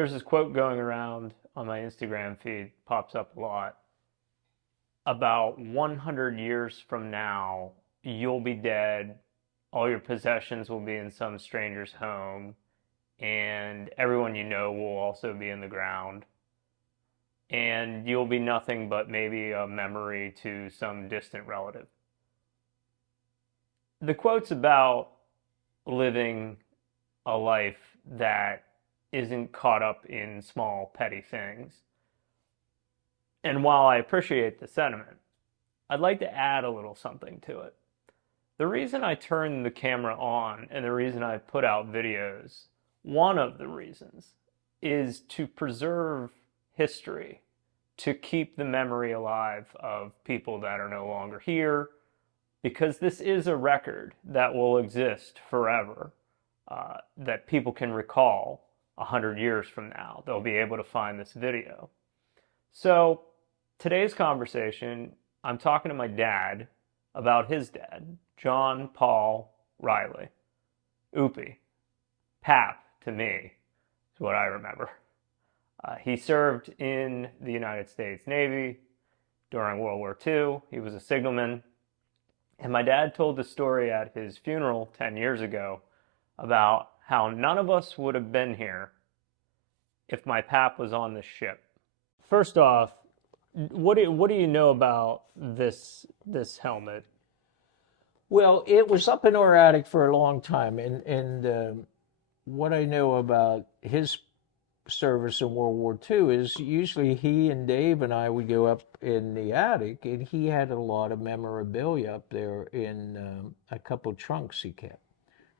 There's this quote going around on my Instagram feed, pops up a lot. About 100 years from now, you'll be dead, all your possessions will be in some stranger's home, and everyone you know will also be in the ground. And you'll be nothing but maybe a memory to some distant relative. The quote's about living a life that isn't caught up in small, petty things. And while I appreciate the sentiment, I'd like to add a little something to it. The reason I turn the camera on and the reason I put out videos, one of the reasons, is to preserve history, to keep the memory alive of people that are no longer here, because this is a record that will exist forever, that people can recall 100 years from now. They'll be able to find this video. So today's conversation, I'm talking to my dad about his dad, John Paul Reilly. Oopie. Pap, to me, is what I remember. He served in the United States Navy during World War II. He was a signalman. And my dad told the story at his funeral 10 years ago about how none of us would have been here if my pap was on the ship. First off, what do you know about this helmet? Well, it was up in our attic for a long time, and what I know about his service in World War II is usually he and Dave and I would go up in the attic, and he had a lot of memorabilia up there in a couple trunks he kept.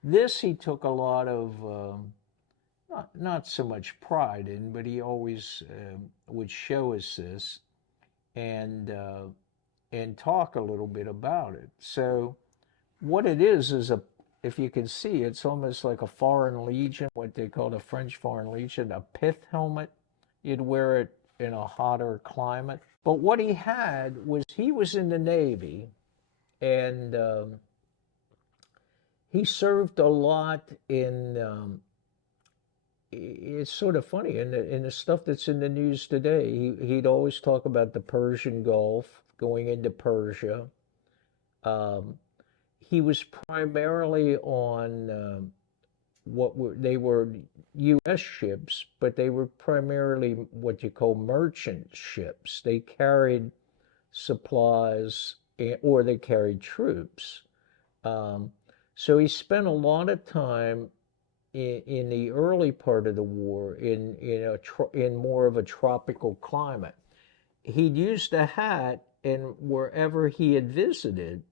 This he took a lot of, not so much pride in, but he always would show us this and talk a little bit about it. So what it is if you can see, it's almost like a Foreign Legion, what they call the French Foreign Legion, a pith helmet. You'd wear it in a hotter climate. But what he had was he was in the Navy, and he served a lot in, it's sort of funny, in the stuff that's in the news today, he'd always talk about the Persian Gulf, going into Persia. He was primarily on they were U.S. ships, but they were primarily what you call merchant ships. They carried supplies or they carried troops. So he spent a lot of time in the early part of the war in more of a tropical climate. He'd used a hat, and wherever he had visited,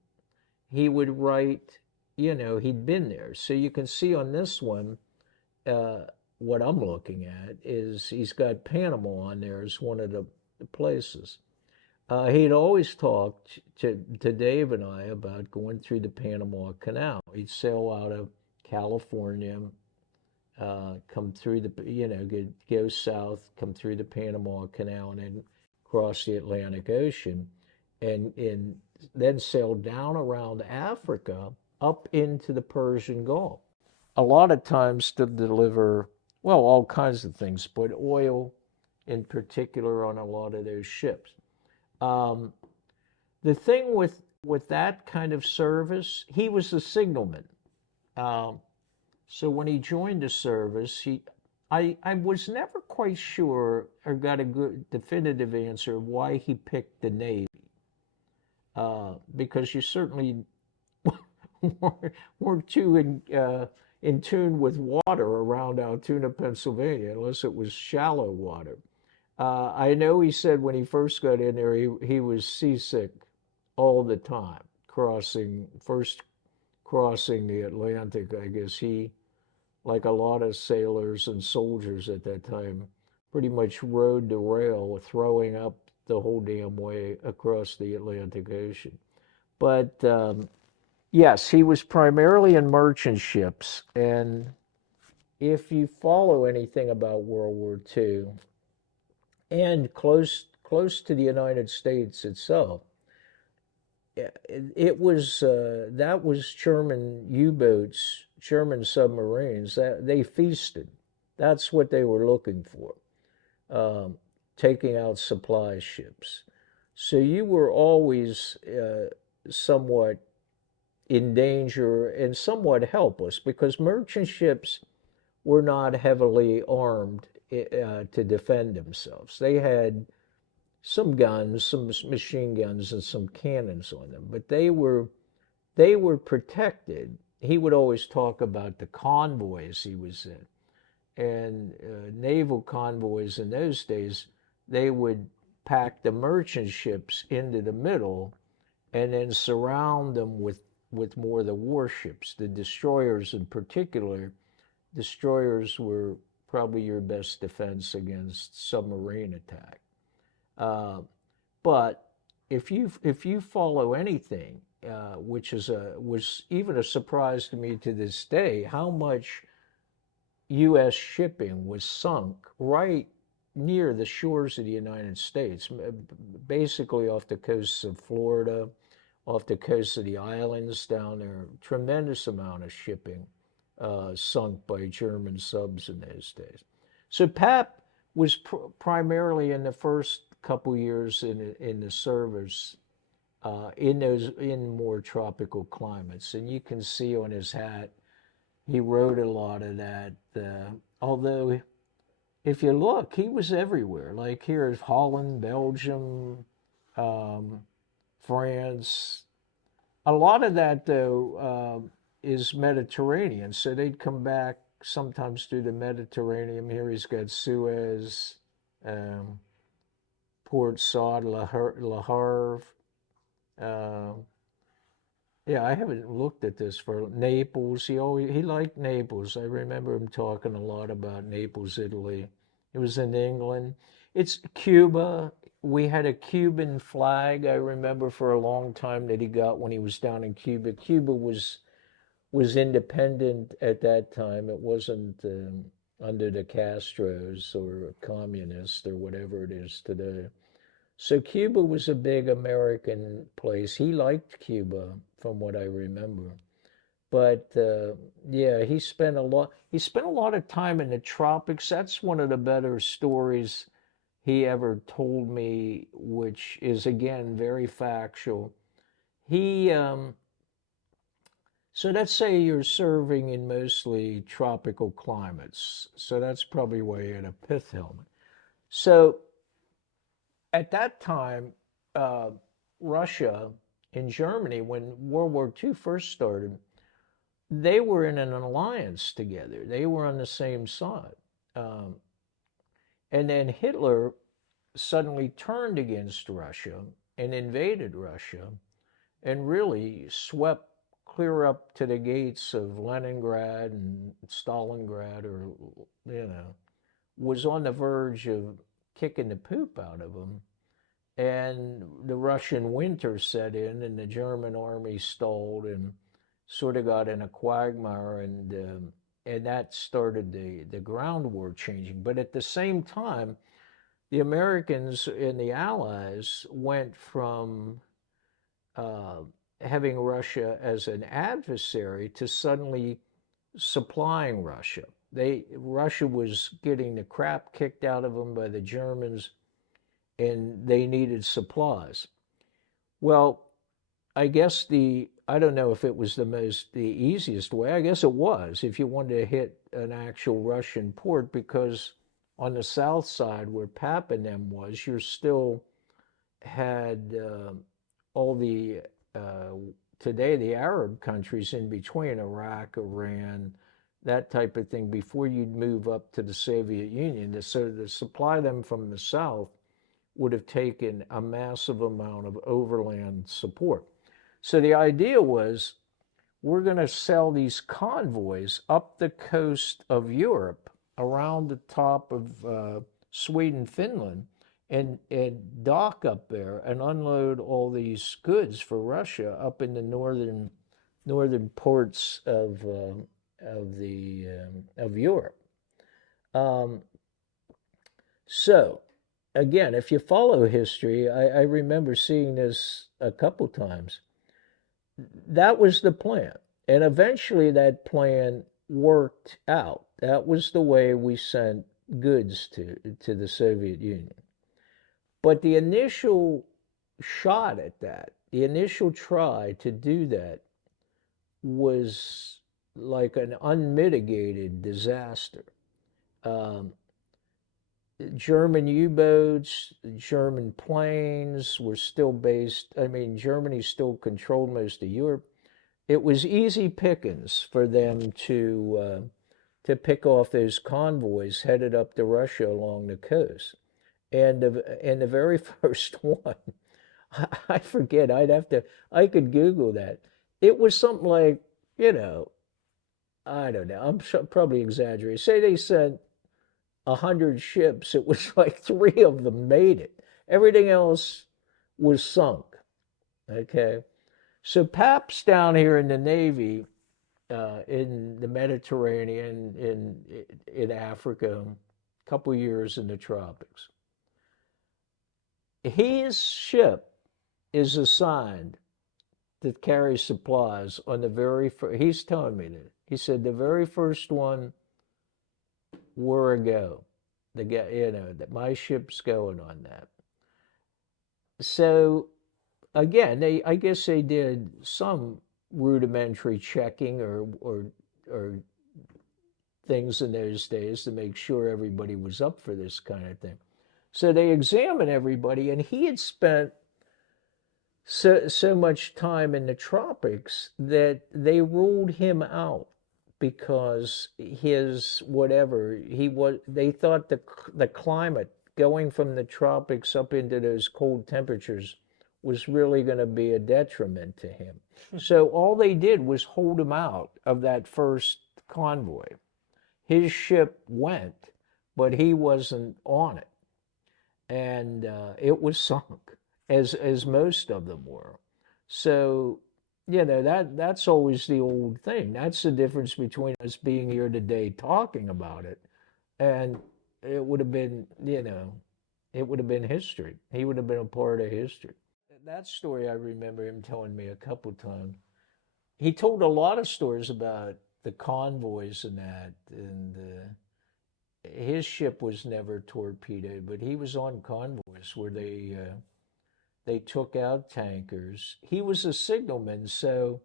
he would write, he'd been there. So you can see on this one, what I'm looking at is he's got Panama on there as one of the places. He'd always talked to Dave and I about going through the Panama Canal. He'd sail out of California, come through go south, come through the Panama Canal, and then cross the Atlantic Ocean, and then sail down around Africa up into the Persian Gulf. A lot of times to deliver, well, all kinds of things, but oil in particular on a lot of those ships. The thing with that kind of service, he was a signalman. So when he joined the service, I was never quite sure or got a good definitive answer of why he picked the Navy. Because you certainly weren't too in tune with water around Altoona, Pennsylvania, unless it was shallow water. I know he said when he first got in there, he was seasick all the time, crossing the Atlantic. I guess he, like a lot of sailors and soldiers at that time, pretty much rode the rail, throwing up the whole damn way across the Atlantic Ocean. But yes, he was primarily in merchant ships, and if you follow anything about World War II and close to the United States itself, it was that was German U-boats, German submarines, that they feasted That's what they were looking for, um, taking out supply ships. So you were always somewhat in danger and somewhat helpless because merchant ships were not heavily armed to defend themselves. They had some guns, some machine guns, and some cannons on them, but they were protected. He would always talk about the convoys he was in, and naval convoys in those days. They would pack the merchant ships into the middle and then surround them with more of the warships, the destroyers in particular. Destroyers were probably your best defense against submarine attack. Uh, but if you follow anything, which was even a surprise to me to this day, how much U.S. shipping was sunk right near the shores of the United States, basically off the coasts of Florida, off the coast of the islands down there. Tremendous amount of shipping sunk by German subs in those days. So PAP was primarily in the first couple years in the service in those in more tropical climates, and you can see on his hat he wrote a lot of that. Although if you look, he was everywhere. Like here is Holland, Belgium, um, France. A lot of that, though, is Mediterranean. So they'd come back sometimes through the Mediterranean. Here he's got Suez, um, Port Saud, Le Havre. Uh, yeah, I haven't looked at this for Naples. He liked Naples. I remember him talking a lot about Naples, Italy. It was in England. It's Cuba. We had a Cuban flag. I remember for a long time that he got when he was down in Cuba. Cuba was independent at that time. It wasn't under the Castros or communists or whatever it is today. So Cuba was a big American place. He liked Cuba, from what I remember. But yeah, he spent a lot. He spent a lot of time in the tropics. That's one of the better stories he ever told me, which is again very factual. He so let's say you're serving in mostly tropical climates. So that's probably why you had a pith helmet. So at that time, uh, Russia and Germany, when World War II first started, they were in an alliance together. They were on the same side. Um, and then Hitler suddenly turned against Russia and invaded Russia and really swept clear up to the gates of Leningrad and Stalingrad, or, you know, was on the verge of kicking the poop out of them. And the Russian winter set in, and the German army stalled and sort of got in a quagmire, and that started the ground war changing. But at the same time, the Americans and the Allies went from uh, having Russia as an adversary to suddenly supplying Russia. Russia was getting the crap kicked out of them by the Germans, and they needed supplies. Well, I guess I don't know if it was the easiest way. I guess it was if you wanted to hit an actual Russian port, because on the south side where Papanem was, you still had all the uh, today the Arab countries in between, Iraq, Iran, that type of thing, before you'd move up to the Soviet Union. So to supply them from the south would have taken a massive amount of overland support. So the idea was, we're going to sell these convoys up the coast of Europe around the top of Sweden, Finland, and dock up there and unload all these goods for Russia up in the northern ports of Europe. Um, so again, if you follow history, I remember seeing this a couple times. That was the plan. And eventually that plan worked out. That was the way we sent goods to the Soviet Union. But the initial shot at that, the initial try to do that was like an unmitigated disaster. Um, German U-boats, German planes were still based. I mean, Germany still controlled most of Europe. It was easy pickings for them to pick off those convoys headed up to Russia along the coast. And the very first one, I forget. I could Google that. It was something like, you know, I don't know. Probably exaggerating. Say they sent 100 ships. It was like three of them made it. Everything else was sunk. Okay. So Pap's down here in the Navy, in the Mediterranean, in Africa, a couple years in the tropics. His ship is assigned to carry supplies on the very first. He's telling me that. He said the very first one were a go. The guy, that my ship's going on that. So again, I guess they did some rudimentary checking or things in those days to make sure everybody was up for this kind of thing. So they examined everybody, and he had spent so much time in the tropics that they ruled him out because his whatever he was. They thought the climate going from the tropics up into those cold temperatures was really going to be a detriment to him. So all they did was hold him out of that first convoy. His ship went, but he wasn't on it, and it was sunk, as most of them were. So, that's always the old thing. That's the difference between us being here today talking about it, and it would have been, it would have been history. He would have been a part of history. That story I remember him telling me a couple times. He told a lot of stories about the convoys and that, and his ship was never torpedoed, but he was on convoys where they took out tankers. He was a signalman, so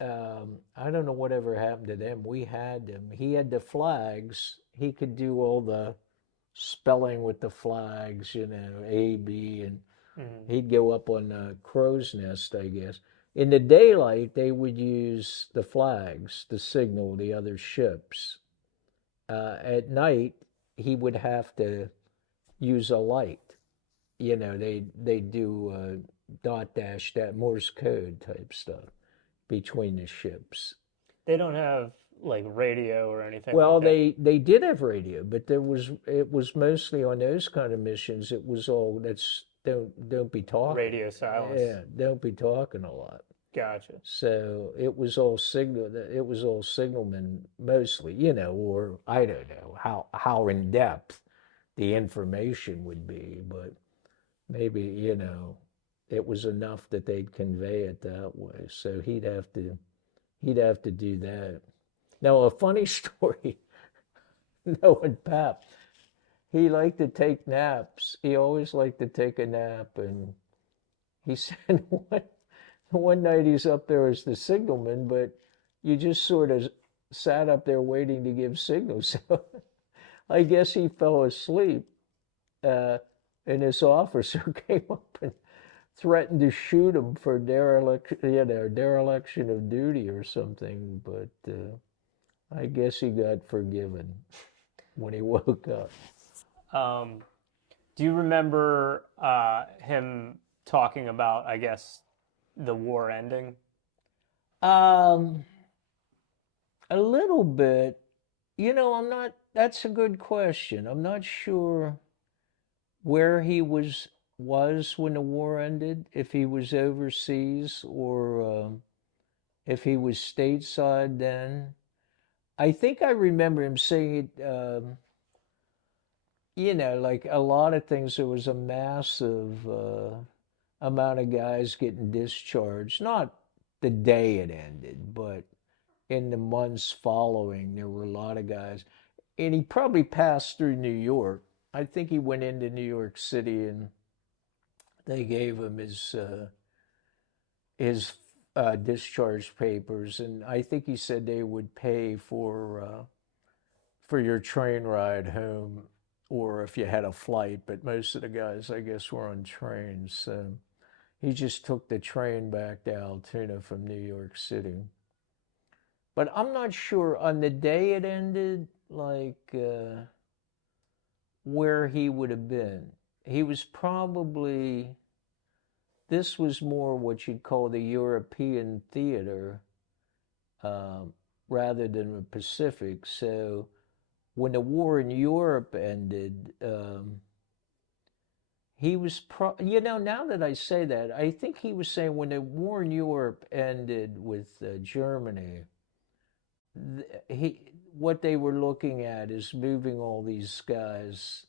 I don't know whatever happened to them. We had them. He had the flags. He could do all the spelling with the flags, A, B, and Mm-hmm. he'd go up on a crow's nest, I guess. In the daylight, they would use the flags to signal the other ships. At night, he would have to use a light. They do dot dash that Morse code type stuff between the ships. They don't have like radio or anything like Well, that. they did have radio, but it was mostly on those kind of missions. It was all that's don't be talking. Radio silence. Yeah, don't be talking a lot. Gotcha. So it was all signalmen mostly, or I don't know how in depth the information would be, but maybe, it was enough that they'd convey it that way. So he'd have to do that. Now a funny story, knowing Pap, he liked to take naps. He always liked to take a nap, and he said one night he's up there as the signalman, but you just sort of sat up there waiting to give signals. So I guess he fell asleep, uh, and this officer came up and threatened to shoot him for dereliction of duty or something. But I guess he got forgiven when he woke up. Um, do you remember him talking about, I guess, the war ending? Um, a little bit. I'm not. That's a good question. I'm not sure where he was when the war ended. If he was overseas or if he was stateside then. I think I remember him saying it. Like a lot of things, there was a massive amount of guys getting discharged. Not the day it ended, but in the months following, there were a lot of guys, and he probably passed through New York. I think he went into New York City, and they gave him his discharge papers, and I think he said they would pay for your train ride home, or if you had a flight. But most of the guys, I guess, were on trains. So he just took the train back to Altoona from New York City. But I'm not sure on the day it ended, like where he would have been. He was probably, this was more what you'd call the European theater, um, rather than the Pacific. So when the war in Europe ended, he was now that I say that, I think he was saying when the war in Europe ended with Germany, he what they were looking at is moving all these guys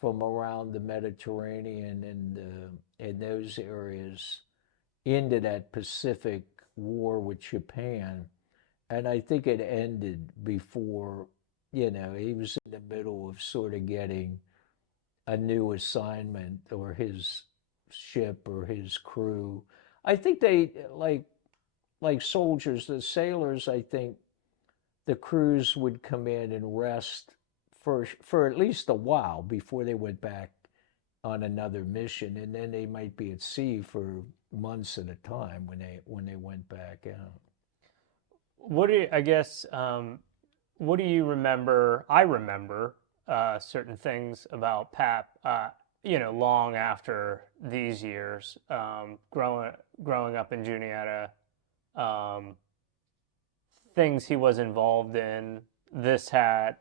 from around the Mediterranean and in those areas into that Pacific war with Japan. And I think it ended before, he was in the middle of sort of getting a new assignment, or his ship or his crew. I think they like soldiers, the sailors, I think the crews would come in and rest for at least a while before they went back on another mission, and then they might be at sea for months at a time when they went back out. What do you, I guess, what do you remember? I remember certain things about Pap, long after these years, growing up in Juniata, um, things he was involved in. This hat.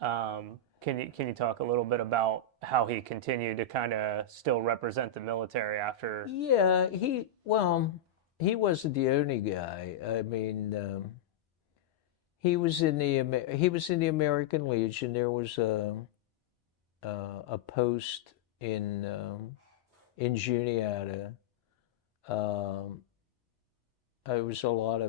Can you talk a little bit about how he continued to kind of still represent the military after? Yeah, he wasn't the only guy. I mean, he was in the American Legion. There was a post in Juniata. Um, there was a lot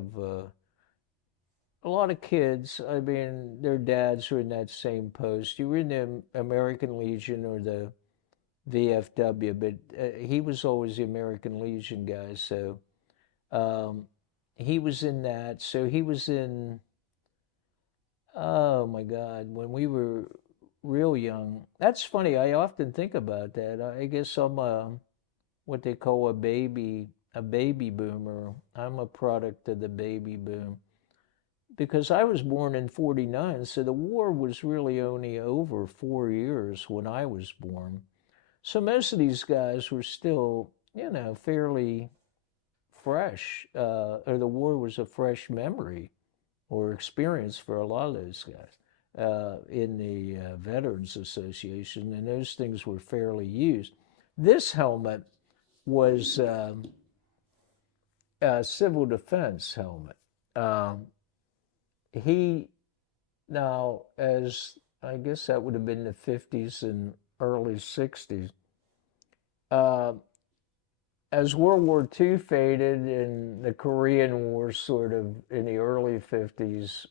of kids. I mean, their dads were in that same post. You were in the American Legion or the VFW, but he was always the American Legion guy. So um, he was in that. So he was in. Oh my God, when we were real young. That's funny. I often think about that. I guess I'm what they call a baby boomer. I'm a product of the baby boom because I was born in 49, so the war was really only over 4 years when I was born. So most of these guys were still, fairly fresh, or the war was a fresh memory or experience for a lot of those guys in the Veterans Association, and those things were fairly used. This helmet was a civil defense helmet. Um, he now, as I guess that would have been the 50s and early 60s, uh, as World War II faded and the Korean War sort of in the early 50s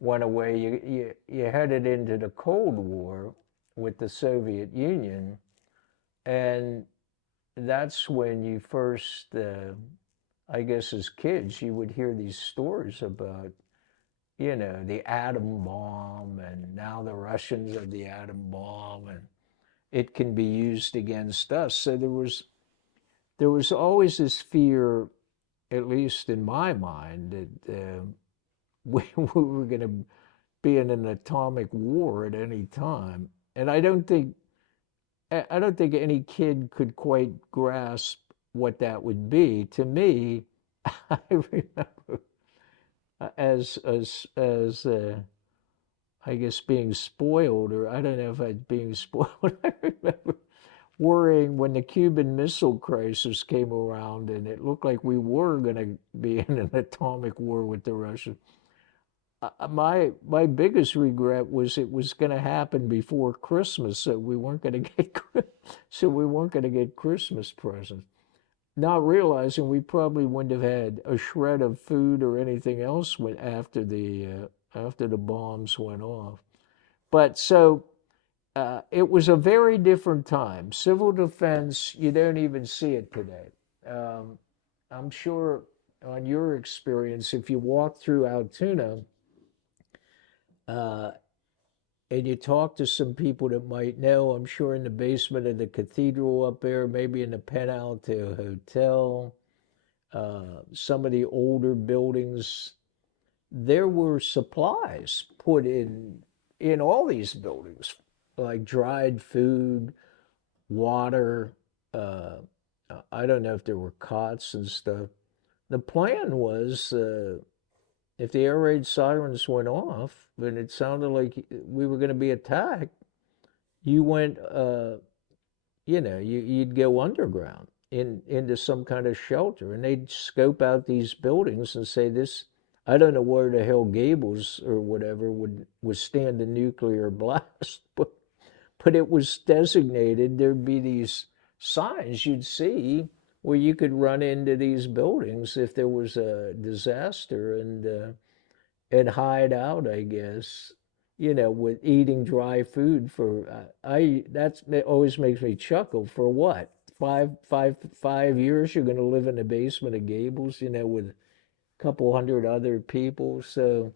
went away, you headed into the Cold War with the Soviet Union. And that's when you first, I guess as kids, you would hear these stories about, the atom bomb, and now the Russians have the atom bomb, and it can be used against us. So there was always this fear, at least in my mind, that we were going to be in an atomic war at any time. And I don't think any kid could quite grasp what that would be. To me, I remember as I guess being spoiled, or I don't know if I was being spoiled. I remember worrying when the Cuban Missile Crisis came around, and it looked like we were going to be in an atomic war with the Russians. My biggest regret was it was going to happen before Christmas, so we weren't going to get so we weren't going to get Christmas presents. not realizing we probably wouldn't have had a shred of food or anything else when after the bombs went off. But so it was a very different time. Civil defense, you don't even see it today. Um, I'm sure on your experience, if you walk through Altoona uh, and you talk to some people that might know, I'm sure in the basement of the cathedral up there, maybe in the Penalto Hotel, some of the older buildings, there were supplies put in all these buildings, like dried food, water. Uh, I don't know if there were cots and stuff. The plan was if the air raid sirens went off and it sounded like we were going to be attacked, you went, you'd go underground into some kind of shelter, and they'd scope out these buildings and say this. I don't know where the hell Gables or whatever would withstand a nuclear blast, but it was designated. There'd be these signs you'd see where you could run into these buildings if there was a disaster and hide out, I guess. With eating dry food for that always makes me chuckle. For what? Five years you're going to live in the basement of Gables, with a couple hundred other people. So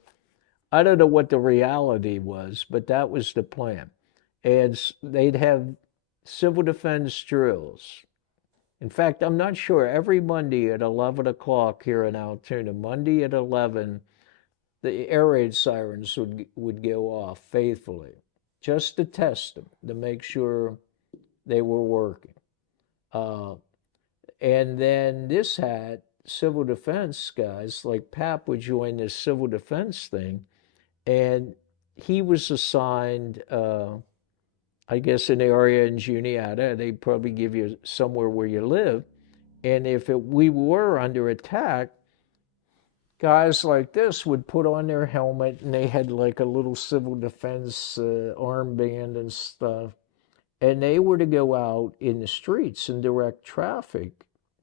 I don't know what the reality was, but that was the plan. And they'd have civil defense drills. In fact, I'm not sure. Every Monday at 11 o'clock here in Altoona, Monday at 11, the air raid sirens would go off faithfully, just to test them, to make sure they were working. Uh, and then this had civil defense guys like Pap would join this civil defense thing, and he was assigned, I guess, an area in Juniata. They'd probably give you somewhere where you live, and if we were under attack, guys like this would put on their helmet and they had like a little civil defense armband and stuff. And they were to go out in the streets and direct traffic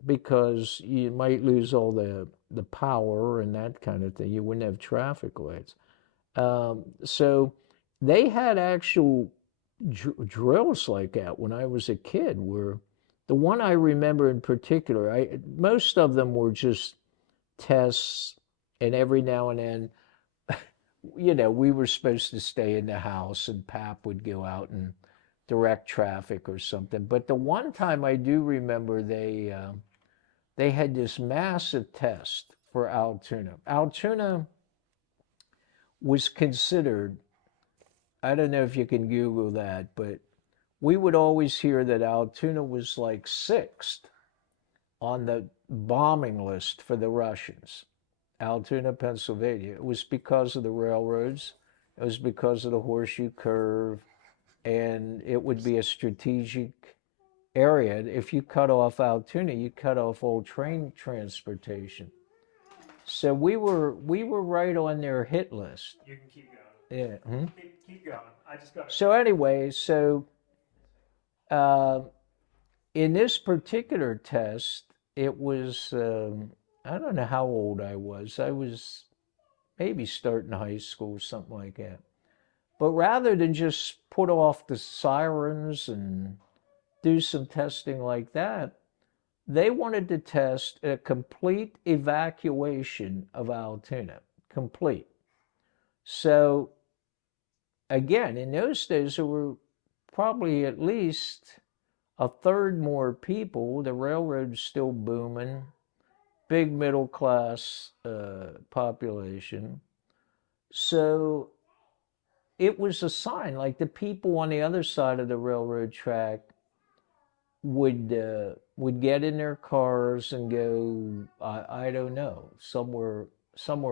because you might lose all the power and that kind of thing. You wouldn't have traffic lights. So they had actual drills like that when I was a kid. Where the one I remember in particular, most of them were just tests, and every now and then, we were supposed to stay in the house, and Pap would go out and direct traffic or something. But the one time I do remember, they had this massive test for Altoona. Altoona was considered. I don't know if you can Google that, but we would always hear that Altoona was like sixth on the bombing list for the Russians. Altoona, Pennsylvania. It was because of the railroads. It was because of the horseshoe curve, and it would be a strategic area. If you cut off Altoona, you cut off all train transportation. So we were right on their hit list. You can keep going. Yeah. Hmm? Keep going. I just got to So anyway, uh, in this particular test, it was I don't know how old I was. I was maybe starting high school, something like that. But rather than just put off the sirens and do some testing like that, they wanted to test a complete evacuation of Altoona. Complete. So, again, in those days, there were probably at least a third more people. The railroad's still booming, big middle class population. So it was a sign, like the people on the other side of the railroad track would get in their cars and go, I don't know, somewhere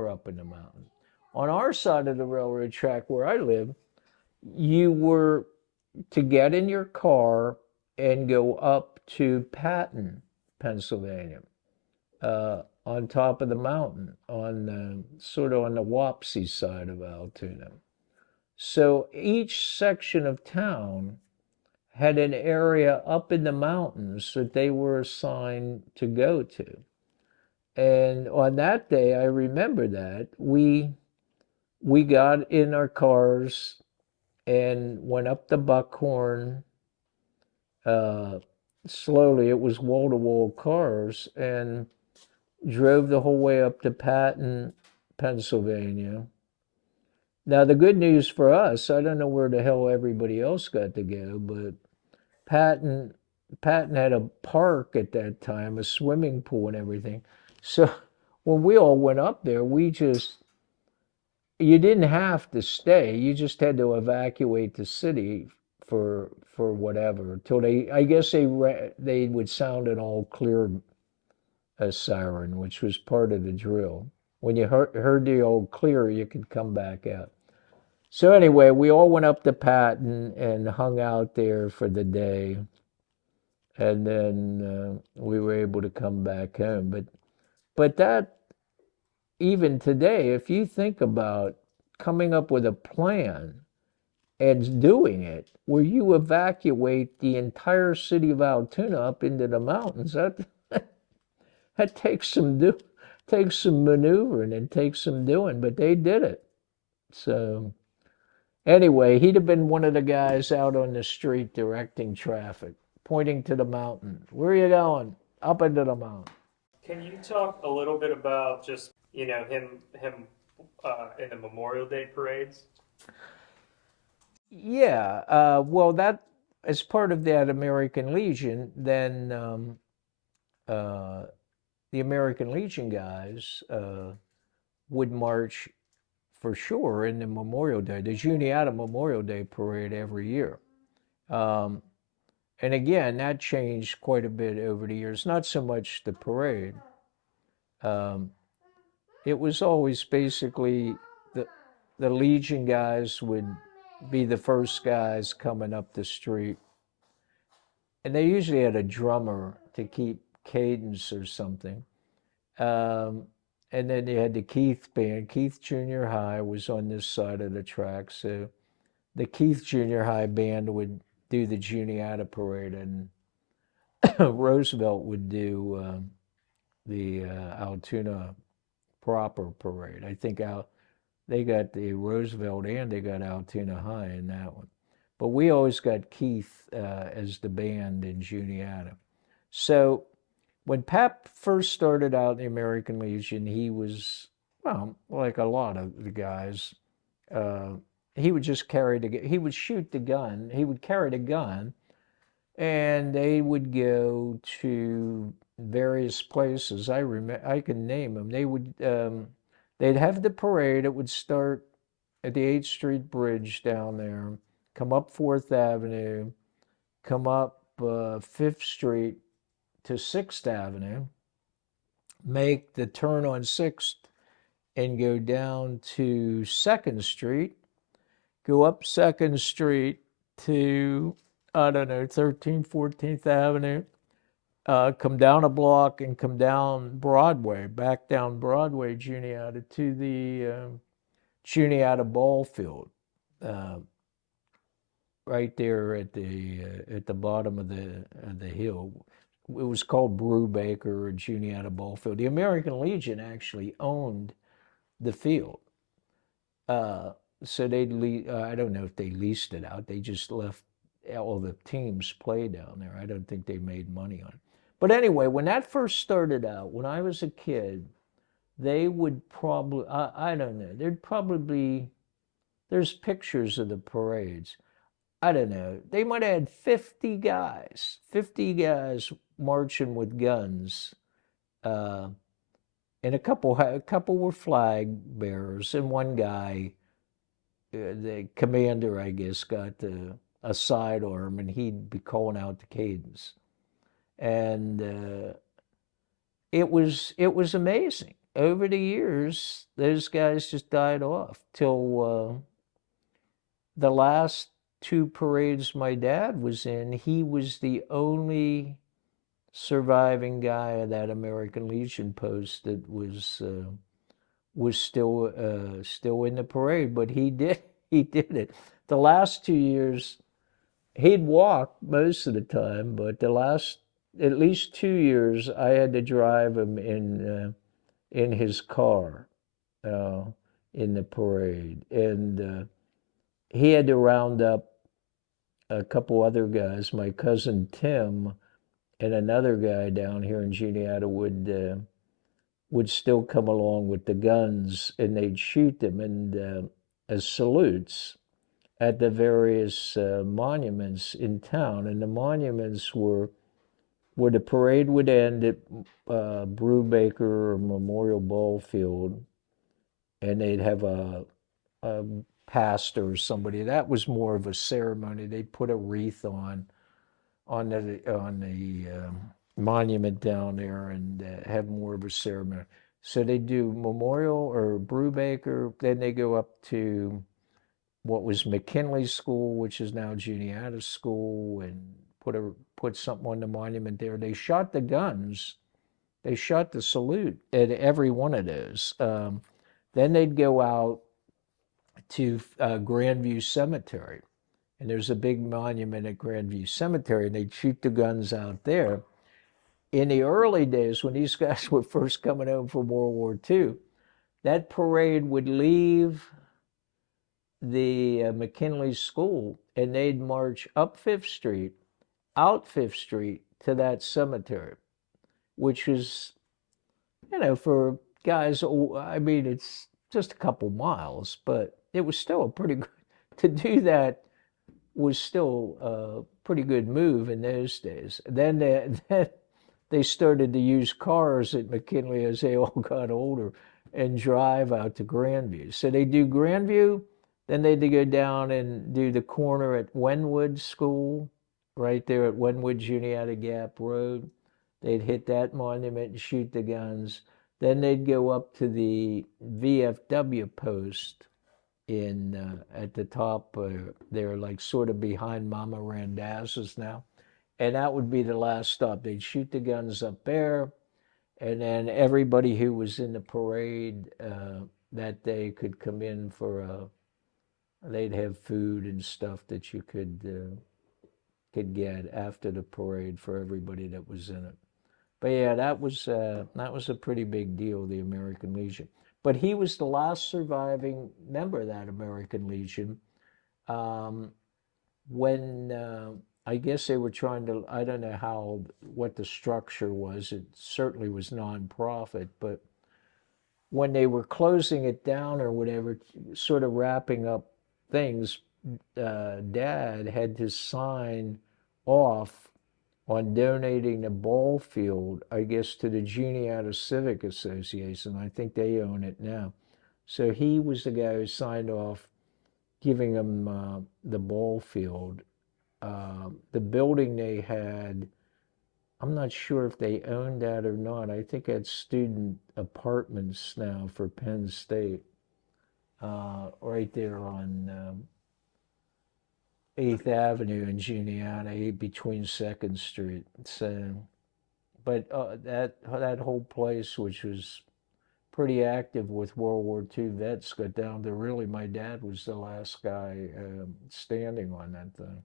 up in the mountain. On our side of the railroad track where I live, you were to get in your car and go up to Patton, Pennsylvania, on top of the mountain, on sort of on the Wapsie side of Altoona. So each section of town had an area up in the mountains that they were assigned to go to. And on that day, I remember that we got in our cars and went up the Buckhorn uh, slowly. It was wall to wall cars and drove the whole way up to Patton, Pennsylvania. Now, the good news for us, I don't know where the hell everybody else got to go, but Patton, Patton had a park at that time, a swimming pool and everything. So when we all went up there, you didn't have to stay. You just had to evacuate the city for whatever till I guess they would sound an all clear siren, which was part of the drill. When you heard the all clear, you could come back out. So anyway, we all went up to Patton and hung out there for the day, and then we were able to come back home. But that even today, if you think about coming up with a plan and doing it, where you evacuate the entire city of Altoona up into the mountains, that takes some maneuvering and takes some doing, but they did it. So anyway, he'd have been one of the guys out on the street directing traffic, pointing to the mountain. Where are you going? Up into the mountain. Can you talk a little bit about just him in the Memorial Day parades? Yeah, well, that as part of that American Legion, then uh, the American Legion guys would march for sure in the Memorial Day, the Juniata Memorial Day parade every year. Um, and again, that changed quite a bit over the years. Not so much the parade. Um, it was always basically the the Legion guys would be the first guys coming up the street, and they usually had a drummer to keep cadence or something. Um, and then you had the Keith band. Keith Junior High was on this side of the track, so the Keith Junior High band would do the Juniata parade, and Roosevelt would do the Altoona proper parade. I think they got the Roosevelt and they got Altoona High in that one. But we always got Keith as the band in Juniata. So when Pap first started out in the American Legion, he was, well, like a lot of the guys, uh, he would just he would shoot the gun, he would carry the gun, and they would go to various places. I can name them. They'd have the parade. It would start at the 8th Street Bridge down there, come up 4th Avenue, come up 5th Street to 6th Avenue, make the turn on 6th and go down to 2nd Street, go up 2nd Street to, I don't know, 13th, 14th Avenue, come down a block and come down Broadway, back down Broadway, Juniata, to the Juniata ball field, uh, right there at the bottom of the hill. It was called Brubaker or Juniata ball field. The American Legion actually owned the field. Uh, so I don't know if they leased it out. They just left all the teams play down there. I don't think they made money on it. But anyway, when that first started out, when I was a kid, they would probably, I don't know, there's pictures of the parades. I don't know, they might have had 50 guys marching with guns. Uh, and a couple were flag bearers, and one guy, the commander, I guess, got a sidearm, and he'd be calling out the cadence, and it was amazing. Over the years, those guys just died off till the last two parades my dad was in. He was the only surviving guy of that American Legion post that was still in the parade, but he did he did it. The last 2 years, He'd walk most of the time, but the last at least 2 years, I had to drive him in his car uh, in the parade, and he had to round up a couple other guys. My cousin Tim and another guy down here in Juniata would still come along with the guns, and they'd shoot them and as salutes at the various monuments in town. And the monuments were where the parade would end at Brubaker or Memorial Ball Field, and they'd have a pastor or somebody. That was more of a ceremony. They'd put a wreath on the monument down there and have more of a ceremony. So they do Memorial or Brubaker, then they go up to what was McKinley School, which is now Juniata School, and put something on the monument there. They shot the guns. They shot the salute at every one of those. Then they'd go out to Grandview Cemetery, and there's a big monument at Grandview Cemetery, and they'd shoot the guns out there. In the early days, when these guys were first coming home from World War II, that parade would leave the McKinley School, and they'd march up Fifth Street, out Fifth Street to that cemetery, which is, for guys, I mean, it's just a couple miles, but it was still a pretty good, to do that was still a pretty good move in those days. Then they started to use cars at McKinley as they all got older and drive out to Grandview. So they do Grandview, then they'd go down and do the corner at Wenwood School, right there at Wenwood Juniata Gap Road. They'd hit that monument and shoot the guns. Then they'd go up to the VFW post in at the top. They're like sort of behind Mama Randazza's now, and that would be the last stop. They'd shoot the guns up there, and then everybody who was in the parade that day could come in for a. They'd have food and stuff that you could get after the parade for everybody that was in it. But yeah, that was a pretty big deal, the American Legion. But he was the last surviving member of that American Legion. Um, when I guess they were trying to, I don't know what the structure was. It certainly was nonprofit, but when they were closing it down or whatever, sort of wrapping up things, Dad had to sign off on donating the ball field, I guess, to the Juniata Civic Association. I think they own it now. So he was the guy who signed off giving them the ball field. The building they had, I'm not sure if they owned that or not. I think it's student apartments now for Penn State, right there on 8th Avenue in Juniata, between 2nd Street. So, but that whole place, which was pretty active with World War II vets, got down to really my dad was the last guy standing on that thing.